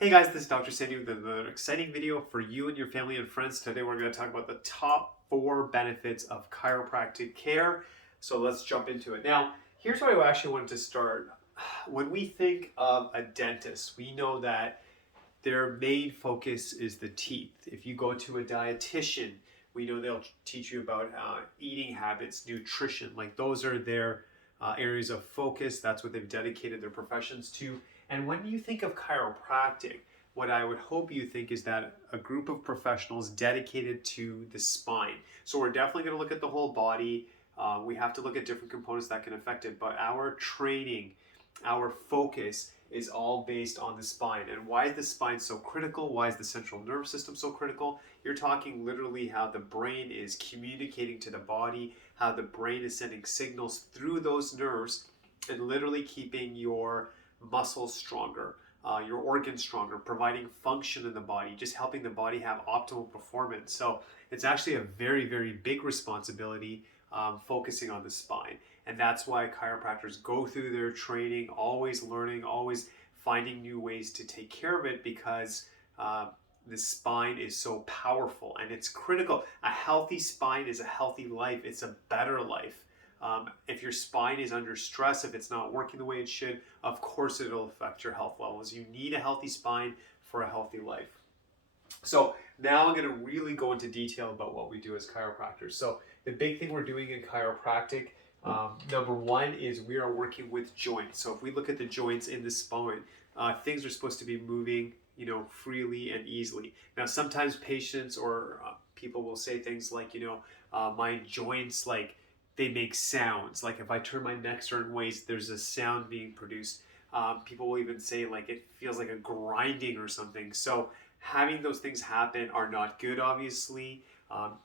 Hey guys, this is Dr. Sandy with another exciting video for you and your family and friends. Today we're going to talk about the top 4 benefits of chiropractic care. So let's jump into it. Now, here's where I actually wanted to start. When we think of a dentist, we know that their main focus is the teeth. If you go to a dietitian, we know they'll teach you about eating habits, nutrition. Like those are their areas of focus. That's what they've dedicated their professions to. And when you think of chiropractic, what I would hope you think is that a group of professionals dedicated to the spine. So we're definitely going to look at the whole body. We have to look at different components that can affect it, but our training, our focus is all based on the spine. And why is the spine so critical? Why is the central nervous system so critical? You're talking literally how the brain is communicating to the body, how the brain is sending signals through those nerves and literally keeping your muscles stronger, your organs stronger, providing function in the body, just helping the body have optimal performance. So it's actually a very, very big responsibility focusing on the spine. And that's why chiropractors go through their training, always learning, always finding new ways to take care of it because the spine is so powerful and it's critical. A healthy spine is a healthy life. It's a better life. If your spine is under stress, if it's not working the way it should, of course it'll affect your health levels. You need a healthy spine for a healthy life. So now I'm going to really go into detail about what we do as chiropractors. So the big thing we're doing in chiropractic, number one is we are working with joints. So if we look at the joints in the spine, things are supposed to be moving, freely and easily. Now sometimes patients or people will say things like, my joints, like they make sounds. Like if I turn my neck certain ways, there's a sound being produced. People will even say like it feels like a grinding or something. So having those things happen are not good, obviously.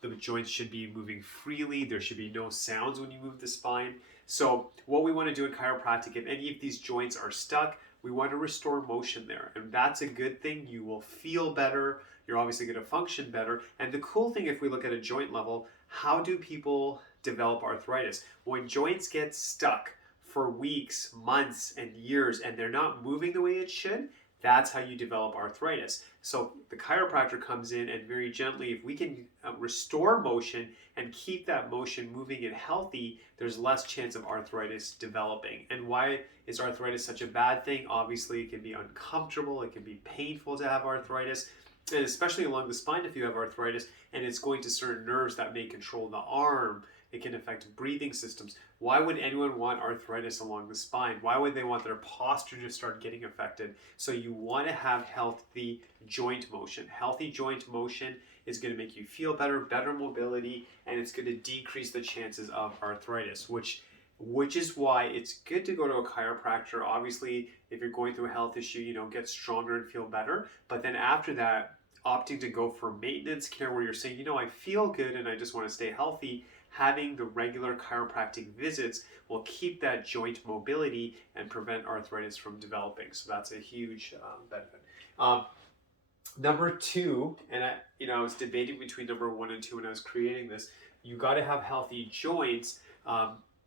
The joints should be moving freely. There should be no sounds when you move the spine. So what we want to do in chiropractic, if any of these joints are stuck, we want to restore motion there. And that's a good thing. You will feel better. You're obviously going to function better. And the cool thing, if we look at a joint level, how do people develop arthritis? When joints get stuck for weeks, months, and years, and they're not moving the way it should, that's how you develop arthritis. So the chiropractor comes in and very gently, if we can restore motion and keep that motion moving and healthy, there's less chance of arthritis developing. And why is arthritis such a bad thing? Obviously, it can be uncomfortable, it can be painful to have arthritis, and especially along the spine if you have arthritis, and it's going to certain nerves that may control the arm. It can affect breathing systems. Why would anyone want arthritis along the spine? Why would they want their posture to start getting affected? So you want to have healthy joint motion. Healthy joint motion is going to make you feel better, better mobility, and it's going to decrease the chances of arthritis, which is why it's good to go to a chiropractor. Obviously, if you're going through a health issue, get stronger and feel better. But then after that, opting to go for maintenance care where you're saying, I feel good and I just want to stay healthy, having the regular chiropractic visits will keep that joint mobility and prevent arthritis from developing. So that's a huge benefit. Number two, and I was debating between number 1 and 2 when I was creating this. You got to have healthy joints,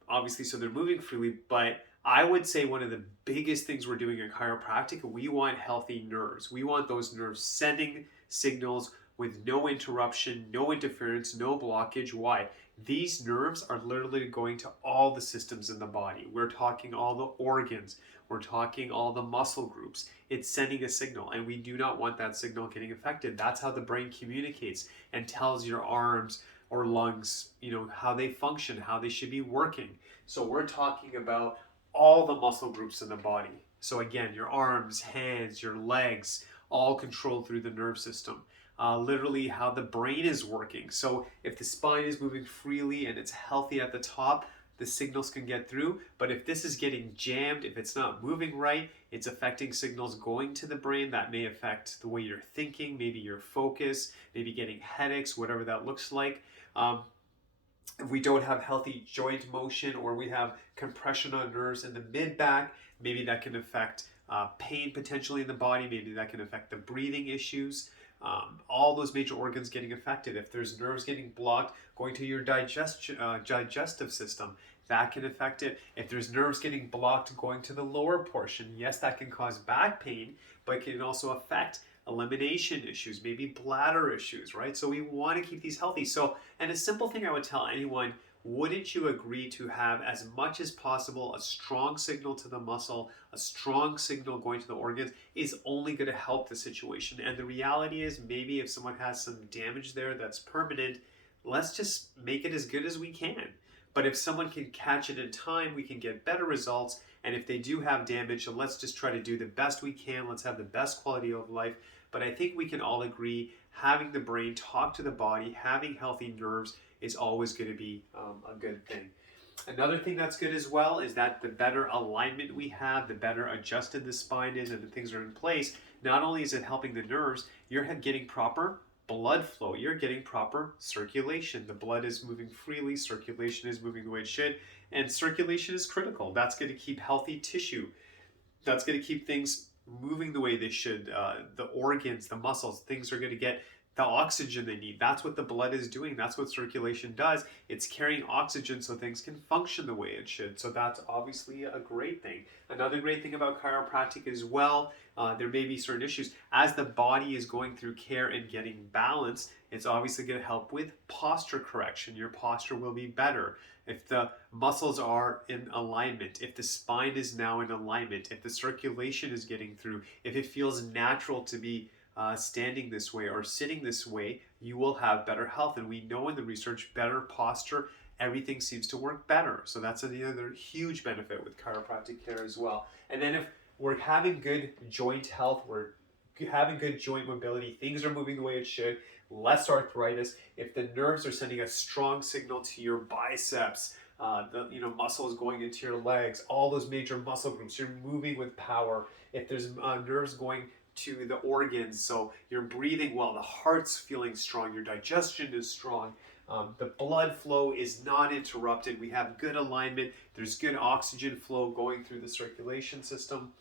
obviously, so they're moving freely. But I would say one of the biggest things we're doing in chiropractic, we want healthy nerves. We want those nerves sending signals with no interruption, no interference, no blockage. Why? These nerves are literally going to all the systems in the body. We're talking all the organs. We're talking all the muscle groups. It's sending a signal, and we do not want that signal getting affected. That's how the brain communicates and tells your arms or lungs, how they function, how they should be working. So we're talking about all the muscle groups in the body. So again, your arms, hands, your legs, all controlled through the nerve system. Literally how the brain is working. So if the spine is moving freely and it's healthy at the top, the signals can get through. But if this is getting jammed, if it's not moving right, it's affecting signals going to the brain that may affect the way you're thinking, maybe your focus, maybe getting headaches, whatever that looks like. If we don't have healthy joint motion or we have compression on nerves in the mid-back, maybe that can affect pain potentially in the body. Maybe that can affect the breathing issues. all those major organs getting affected. If there's nerves getting blocked, going to your digestive system, that can affect it. If there's nerves getting blocked going to the lower portion, yes, that can cause back pain, but it can also affect elimination issues, maybe bladder issues, right? So we want to keep these healthy. So, and a simple thing I would tell anyone, wouldn't you agree to have as much as possible a strong signal to the muscle, a strong signal going to the organs is only going to help the situation. And the reality is, maybe if someone has some damage there that's permanent, let's just make it as good as we can. But if someone can catch it in time, we can get better results. And if they do have damage, then let's just try to do the best we can. Let's have the best quality of life. But I think we can all agree having the brain talk to the body, having healthy nerves is always going to be a good thing. Another thing that's good as well is that the better alignment we have, the better adjusted the spine is and the things are in place. Not only is it helping the nerves, you're getting proper blood flow. You're getting proper circulation. The blood is moving freely, circulation is moving the way it should, and circulation is critical. That's going to keep healthy tissue. That's going to keep things moving the way they should. The organs, the muscles, things are going to get the oxygen they need. That's what the blood is doing. That's what circulation does. It's carrying oxygen so things can function the way it should. So that's obviously a great thing. Another great thing about chiropractic as well, there may be certain issues. As the body is going through care and getting balanced, it's obviously going to help with posture correction. Your posture will be better. If the muscles are in alignment, if the spine is now in alignment, if the circulation is getting through, if it feels natural to be standing this way or sitting this way, you will have better health. And we know in the research, better posture, everything seems to work better. So that's another huge benefit with chiropractic care as well. And then if we're having good joint health, we're having good joint mobility, things are moving the way it should, less arthritis, if the nerves are sending a strong signal to your biceps, the muscles going into your legs, all those major muscle groups, you're moving with power. If there's nerves going to the organs, so you're breathing well, the heart's feeling strong, your digestion is strong, the blood flow is not interrupted, we have good alignment, there's good oxygen flow going through the circulation system,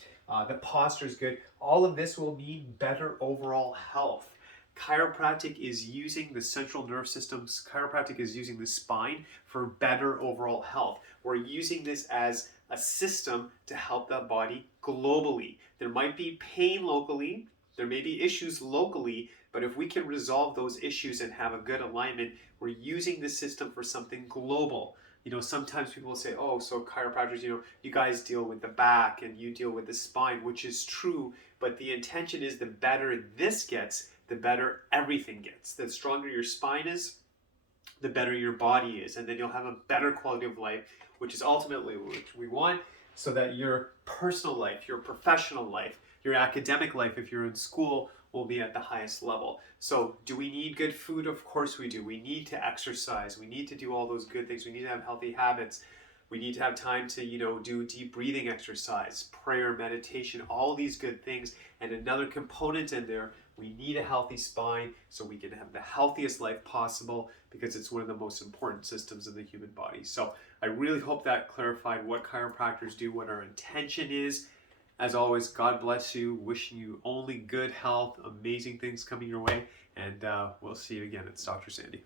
the posture is good. All of this will mean better overall health. Chiropractic is using the central nerve systems, chiropractic is using the spine for better overall health. We're using this as a system to help the body globally. There might be pain locally, there may be issues locally, but if we can resolve those issues and have a good alignment, we're using the system for something global. Sometimes people will say, oh, so chiropractors, you guys deal with the back and you deal with the spine, which is true, but the intention is the better this gets, the better everything gets. The stronger your spine is, the better your body is, and then you'll have a better quality of life, which is ultimately what we want, so that your personal life, your professional life, your academic life, if you're in school, will be at the highest level. So do we need good food? Of course we do. We need to exercise. We need to do all those good things. We need to have healthy habits. We need to have time to, do deep breathing exercise, prayer, meditation, all these good things. And another component in there, we need a healthy spine so we can have the healthiest life possible, because it's one of the most important systems in the human body. So I really hope that clarified what chiropractors do, what our intention is. As always, God bless you. Wishing you only good health, amazing things coming your way. And we'll see you again. It's Dr. Sandy.